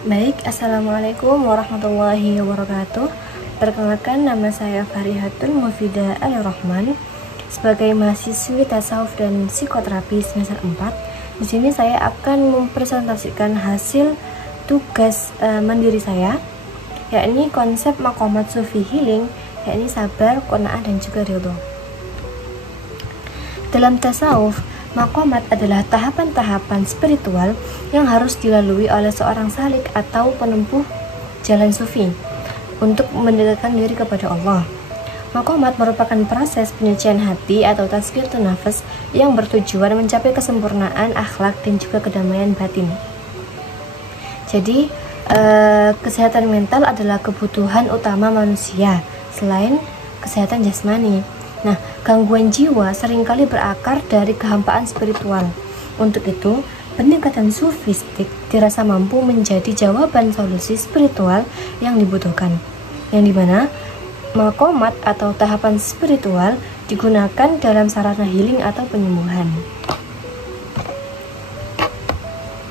Baik, Assalamualaikum warahmatullahi wabarakatuh. Perkenalkan, nama saya Farihatul Mufidah Al-Rahman sebagai mahasiswi tasawuf dan psikoterapi semester 4. Di sini saya akan mempresentasikan hasil tugas mandiri saya, yakni konsep maqamat sufi healing, yakni sabar, qanaah, dan juga ridho. Dalam tasawuf, maqamat adalah tahapan-tahapan spiritual yang harus dilalui oleh seorang salik atau penempuh jalan sufi untuk mendekatkan diri kepada Allah. Maqamat merupakan proses penyucian hati atau tazkiyatun nafas yang bertujuan mencapai kesempurnaan akhlak dan juga kedamaian batin. Jadi, kesehatan mental adalah kebutuhan utama manusia selain kesehatan jasmani. Nah, gangguan jiwa seringkali berakar dari kehampaan spiritual. Untuk itu, pendekatan sufistik dirasa mampu menjadi jawaban solusi spiritual yang dibutuhkan, yang dimana maqamat atau tahapan spiritual digunakan dalam sarana healing atau penyembuhan.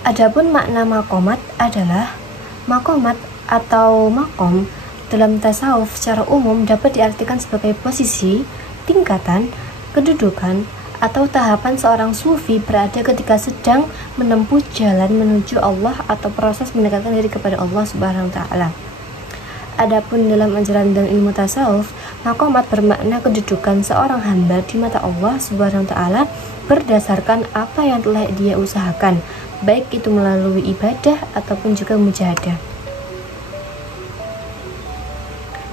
Adapun makna maqamat adalah maqamat atau maqam dalam tasawuf secara umum dapat diartikan sebagai posisi, tingkatan, kedudukan, atau tahapan seorang sufi berada ketika sedang menempuh jalan menuju Allah atau proses mendekatkan diri kepada Allah Subhanahu wa Ta'ala. Adapun dalam ajaran dan ilmu tasawuf, maqamat bermakna kedudukan seorang hamba di mata Allah Subhanahu wa Ta'ala berdasarkan apa yang telah dia usahakan, baik itu melalui ibadah ataupun juga mujahadah.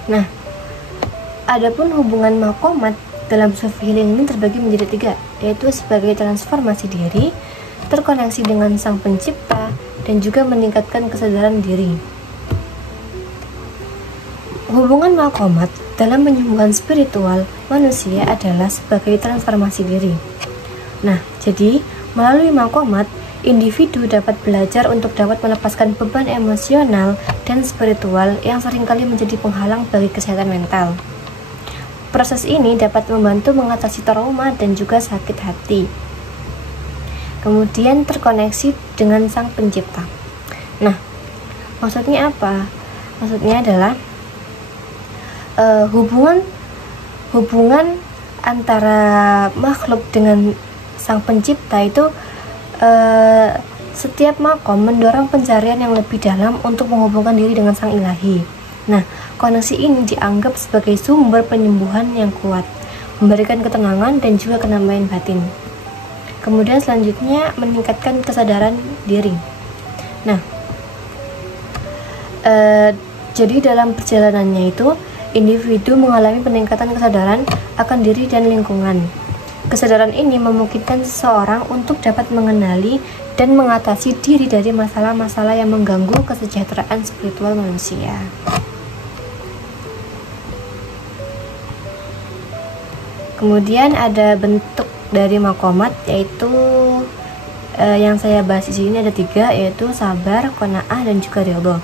Nah, adapun hubungan maqamat dalam sufi healing ini terbagi menjadi 3, yaitu sebagai transformasi diri, terkoneksi dengan Sang Pencipta, dan juga meningkatkan kesadaran diri. Hubungan maqamat dalam penyembuhan spiritual manusia adalah sebagai transformasi diri. Nah, jadi melalui maqamat, individu dapat belajar untuk dapat melepaskan beban emosional dan spiritual yang seringkali menjadi penghalang bagi kesehatan mental. Proses ini dapat membantu mengatasi trauma dan juga sakit hati. Kemudian terkoneksi dengan Sang Pencipta. Nah, maksudnya apa? Maksudnya adalah hubungan antara makhluk dengan Sang Pencipta itu setiap maqam mendorong pencarian yang lebih dalam untuk menghubungkan diri dengan Sang Ilahi. Nah, koneksi ini dianggap sebagai sumber penyembuhan yang kuat, memberikan ketenangan dan juga kedamaian batin. Kemudian selanjutnya meningkatkan kesadaran diri. Nah, jadi dalam perjalanannya itu, individu mengalami peningkatan kesadaran akan diri dan lingkungan. Kesadaran ini memungkinkan seseorang untuk dapat mengenali dan mengatasi diri dari masalah-masalah yang mengganggu kesejahteraan spiritual manusia. Kemudian ada bentuk dari maqamat, yaitu yang saya bahas di sini ada 3, yaitu sabar, qanaah, dan juga ridho.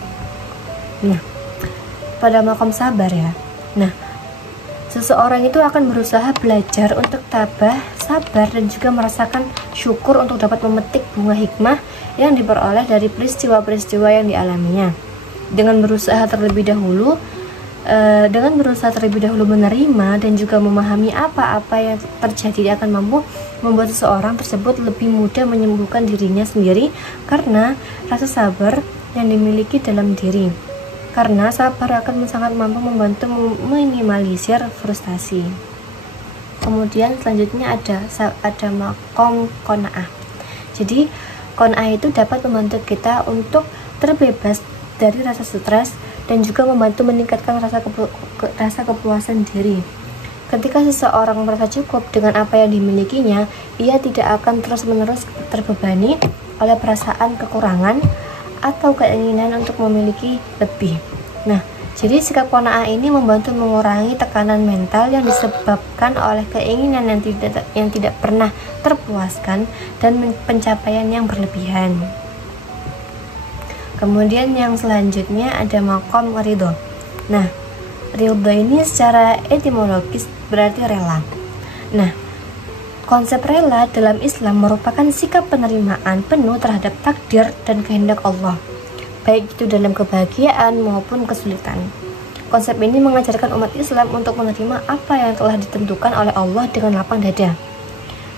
Nah, pada maqam sabar ya. Nah, seseorang itu akan berusaha belajar untuk tabah, sabar, dan juga merasakan syukur untuk dapat memetik bunga hikmah yang diperoleh dari peristiwa-peristiwa yang dialaminya. Dengan berusaha terlebih dahulu menerima dan juga memahami apa-apa yang terjadi akan mampu membuat seseorang tersebut lebih mudah menyembuhkan dirinya sendiri karena rasa sabar yang dimiliki dalam diri. Karena sabar akan sangat mampu membantu meminimalisir frustasi. Kemudian selanjutnya ada maqam qanaah. Jadi qanaah itu dapat membantu kita untuk terbebas dari rasa stres dan juga membantu meningkatkan rasa kepuasan diri. Ketika seseorang merasa cukup dengan apa yang dimilikinya, ia tidak akan terus-menerus terbebani oleh perasaan kekurangan atau keinginan untuk memiliki lebih. Nah, jadi sikap qanaah ini membantu mengurangi tekanan mental yang disebabkan oleh keinginan yang tidak pernah terpuaskan dan pencapaian yang berlebihan. Kemudian yang selanjutnya ada maqam ridho. Nah, ridho ini secara etimologis berarti rela. Nah, konsep rela dalam Islam merupakan sikap penerimaan penuh terhadap takdir dan kehendak Allah. baik itu dalam kebahagiaan maupun kesulitan. Konsep ini mengajarkan umat Islam untuk menerima apa yang telah ditentukan oleh Allah dengan lapang dada,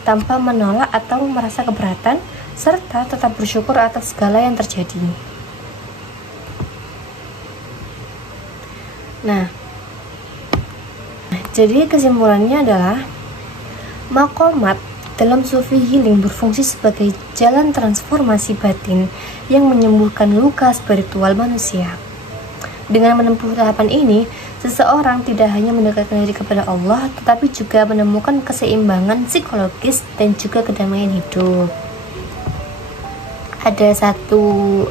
tanpa menolak atau merasa keberatan, serta tetap bersyukur atas segala yang terjadi. Nah, jadi kesimpulannya adalah maqamat dalam sufi healing berfungsi sebagai jalan transformasi batin yang menyembuhkan luka spiritual manusia. Dengan menempuh tahapan ini, seseorang tidak hanya mendekatkan diri kepada Allah, tetapi juga menemukan keseimbangan psikologis dan juga kedamaian hidup. Ada satu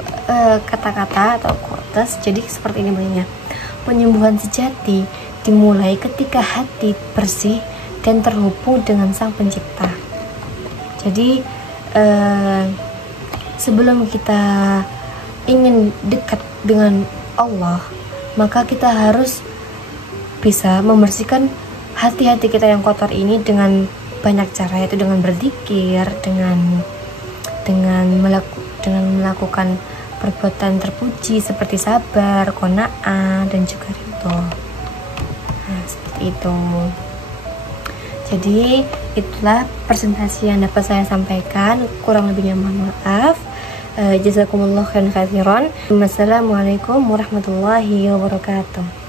kata-kata atau quotes, jadi seperti ini bunyinya. Penyembuhan sejati dimulai ketika hati bersih dan terhubung dengan Sang Pencipta. Jadi sebelum kita ingin dekat dengan Allah, maka kita harus bisa membersihkan hati-hati kita yang kotor ini dengan banyak cara, yaitu dengan berzikir, dengan melakukan perbuatan terpuji seperti sabar, qanaah, dan juga ridho. Nah, seperti itu. Jadi itulah presentasi yang dapat saya sampaikan, kurang lebihnya mohon maaf. Jazakumullah khairan katsiran. Wassalamualaikum warahmatullahi wabarakatuh.